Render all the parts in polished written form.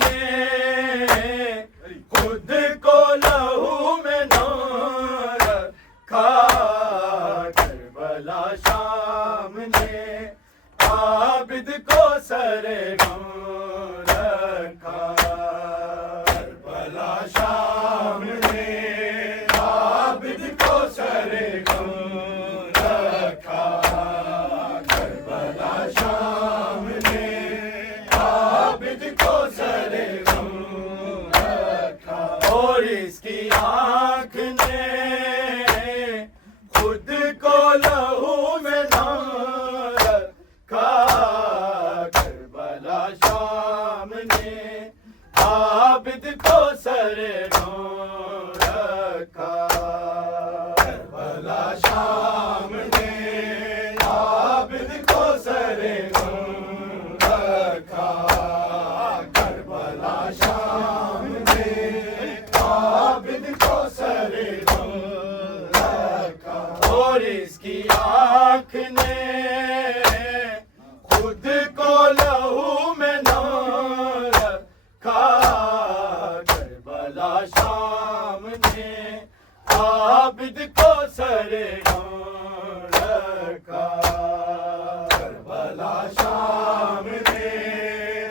نے خود کو لہو میں نہ رکھا کربلا شام نے عابد کو سر غم رکھا کربلا شام نے عابد کو سر غم رکھا کربلا شام نے عابد کو سر غم رکھا اور اس کی آنکھ نے خود کو لہو میں نہ رکھا کربلا شام نے عابد کو سر غم رکھا کربلا شام نے عابد کو سر غم رکھا کربلا شام نے عابد کو سر غم رکھا اور اس کی آنکھ نے خود کو لہو میں نہ رکھا کربلا شام نے عابد کو سر غم رکھا کربلا شام نے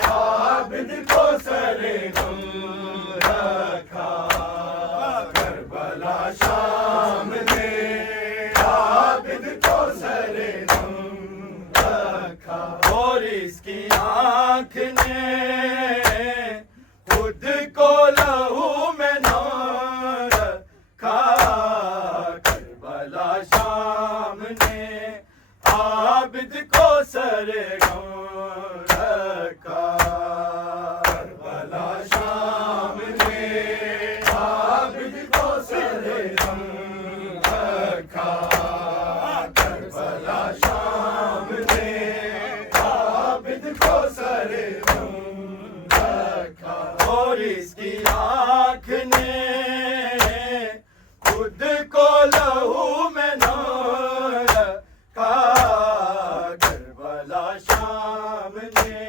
عابد کو سر غم رکھا کربلا شام نے عابد کو سر غم رکھا اور اس کی آنکھ نے خود کو لہو میں نہ رکھا کربلا شام نے عابد کو سر غم رکھا کربلا شام نے عابد کو سر غم رکھا کربلا شام نے عابد کو سر غم رکھا اور اس کی آنکھ نے خود کو لہو میں نہ رکھا کربلا شام نے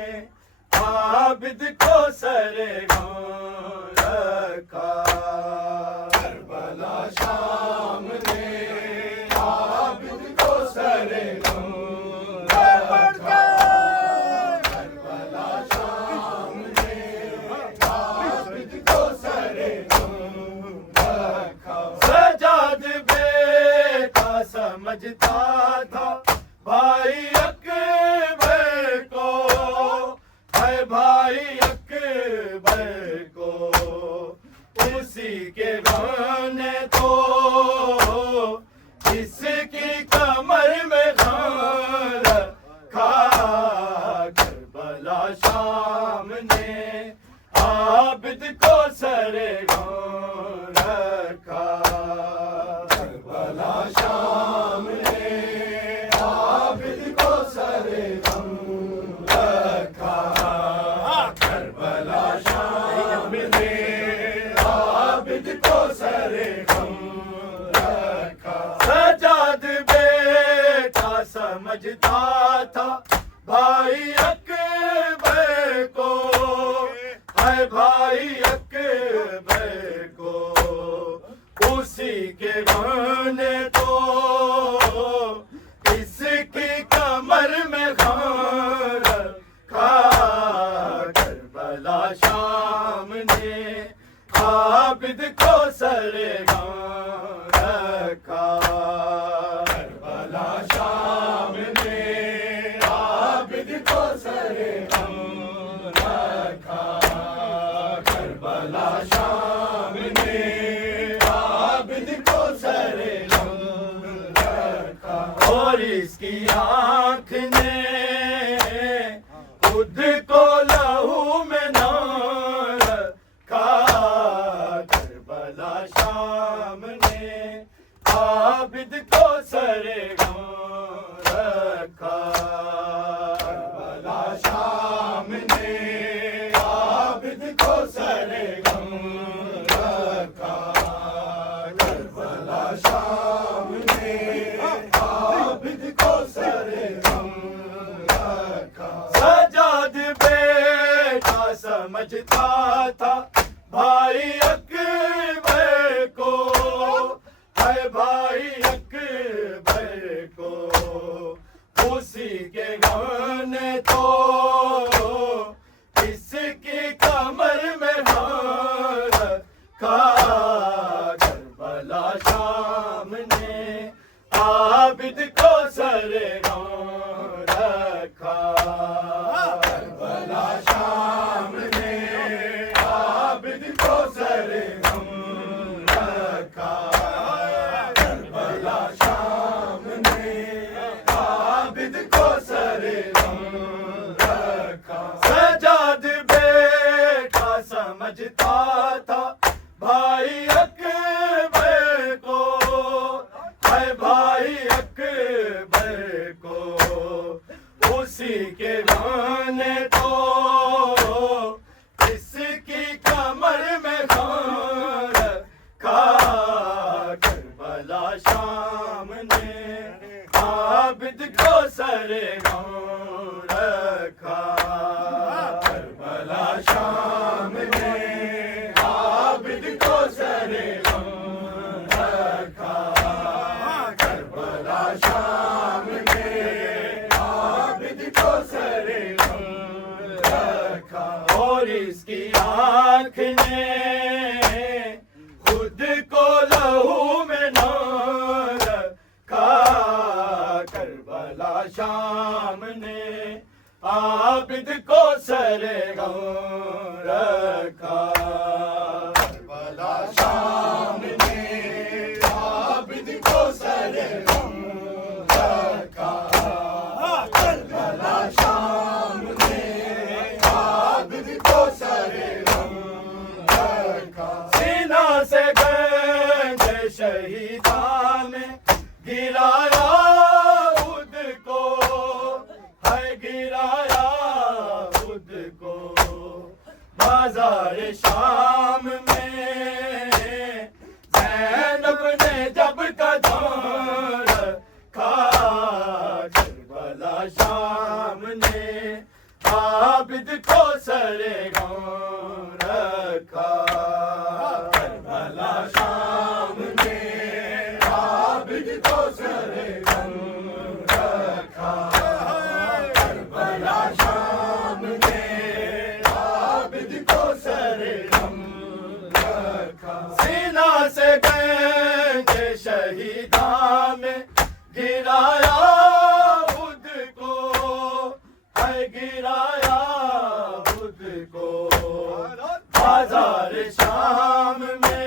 عابد کو سر غم رکھا کربلا شام نے عابد کو سر غم رکھا کربلا شام نے عابد کو سر غم رکھا سجاد بیٹا سمجھتا تھا بھائی اکبر کو ہے بھائی اکبر کو اسی کے غم نے تو اس کی کمر میں غم رکھا کربلا شام نے عابد کو سر غم رکھا کربلا شام نے عابد کو سر غم رکھا کربلا شام نے عابد کو سر غم رکھا سجاد بیٹا سمجھتا تھا بھائی اکبر کو ہے بھائی اکبر کو اسی کے غم نے تو اس کی کمر میں غم رکھا کربلا شام نے عابد کو سر غم رکھا کربلا شام نے عابد کو سر غم رکھا کربلا شام نے عابد کو سر غم رکھا اور اس کی آنکھ نے خود کو لہو میں نہ رکھا کربلا شام نے عابد کو سر غم رکھا کربلا شام نے عابد کو سر غم رکھا کربلا شام نے عابد کو سر غم رکھا سجاد بیٹا سمجھتا تھا بھائی اکبر کو، ہے بھائی اکبر کو، اسی کے غم نے تو اس کی کمر میں ہار رکھا، کربلا شام نے عابد کو سر غم رکھا، کربلا شام نے عابد کو سر غم رکھا، کربلا شام نے عابد کو سر غم رکھا، سجاد بیٹا سمجھتا تھا بھائی اکبر کو، ہے بھائی اکبر کو، اسی کے غم نے تو اس کی کمر میں خون رکھا، کربلا شام نے عابد کو سر غم رکھا، کربلا شام نے عابد کو سر غم رکھا، کربلا شام نے عابد کو سر غم رکھا، اور اس کی آنکھ نے خود کو لہو میں نہ رکھا، کربلا شام نے عابد کو سر غم رکھا، کربلا شام نے عابد کو سر غم رکھا، کربلا شام نے عابد کو سر غم رکھا، سینہ سے گنج شہیدان میں گرایا خود کو، ہے گرایا خود کو، بازار شام میں زینب نے جب قدم رکھا، کربلا شام نے عابد کو سر غم رکھا، کربلا شام نے عابد کو سر غم رکھا، کربلا شام نے عابد کو سر غم رکھا، سینہ سے گنج شہیدان میں گرایا خود کو، ہے گرایا خود کو، بازار شام میں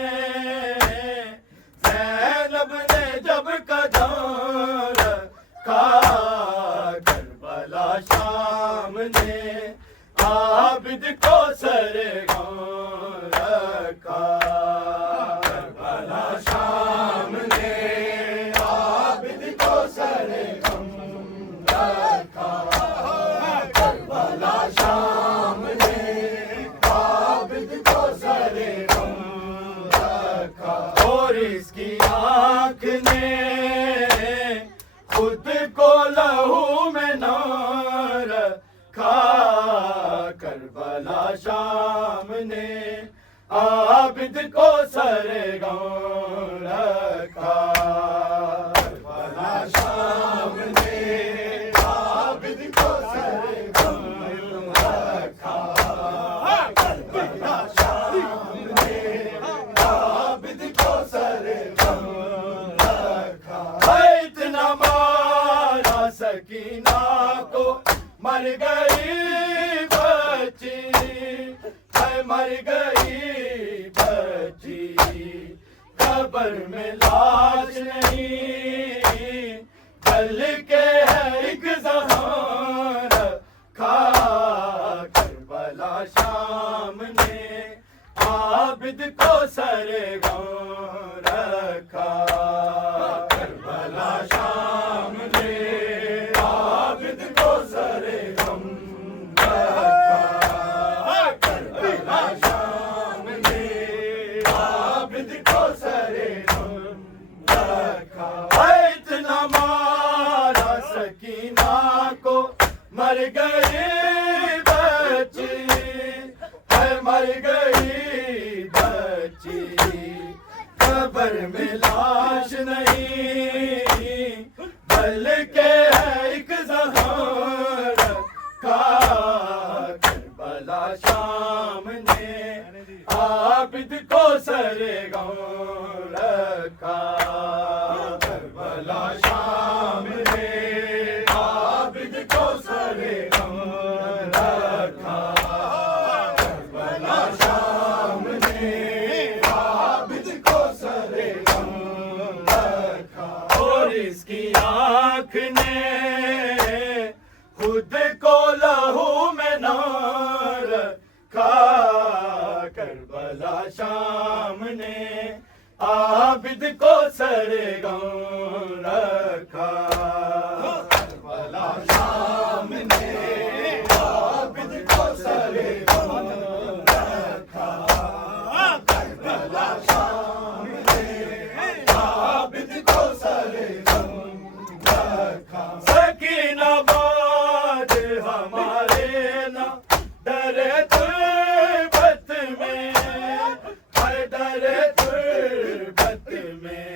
زینب نے جب قدم رکھا، کربلا شام نے عابد کو سر غم رکھا، کربلا شام نے عابد کو سر غم رکھا، کربلا شام نے عابد کو سر غم رکھا، اور اس کی آنکھ نے خود کو لہو میں نہ رکھا، کربلا شام نے عابد کو سر غم رکھا، کربلا شام نے عابد کو سر غم رکھا، کربلا شام نے عابد کو سر غم رکھا، اتنا مارا سکینہ کو مر گئی بچی، ہے مر گئی بچی، قبر میں لاش نہیں، جل کے ہے ایک زہاں رکھا، کربلا شام نے عابد کو سر غم رکھا، کربلا شام نے عابد کو سر غم رکھا، کربلا شام نے عابد کو سر غم رکھا، اتنا مارا سکینہ کو مر گئی بچی، ہے مر گئی قبر میں لاش نہیں بلکہ ہے ایک زہر کا کربلا شام نے عابد کو سر غم رکھا کربلا شام نے عابد کو سر غم رکھا کربلا شام نے عابد کو سر غم رکھا اور اس کی آنکھ نے خود کو لہو میں نہ رکھا کربلا شام نے عابد کو سر غم رکھا کربلا شام نے عابد کو سر غم رکھا کربلا شام نے عابد کو سر غم رکھا سکینہ باد ہمارے نہ ڈرے تربت میں ہر ڈرے تربت میں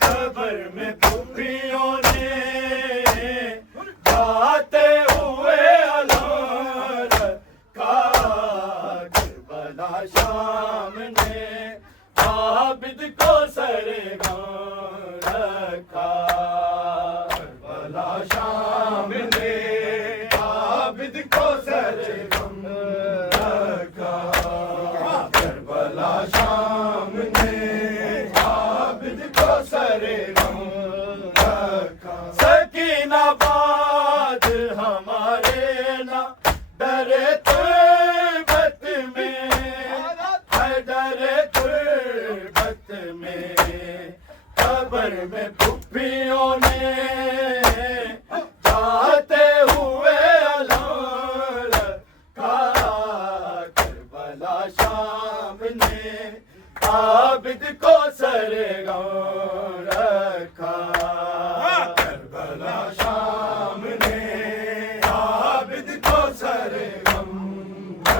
قبر میں پھوپھیوں نے گاتے ہوئے علم رکھا کربلا شام نے عابد کو سر غم رکھا کربلا شام نے عابد کو سر غم رکھا کربلا شام نے عابد کو سر غم رکھا سکینہ باد ہمارے نہ ڈرے تربت میں ہے ڈرے تربت میں قبر میں پھوپھیوں نے جاتے ہوئے علم رکھا کربلا شام نے عابد کو سر غم رکھا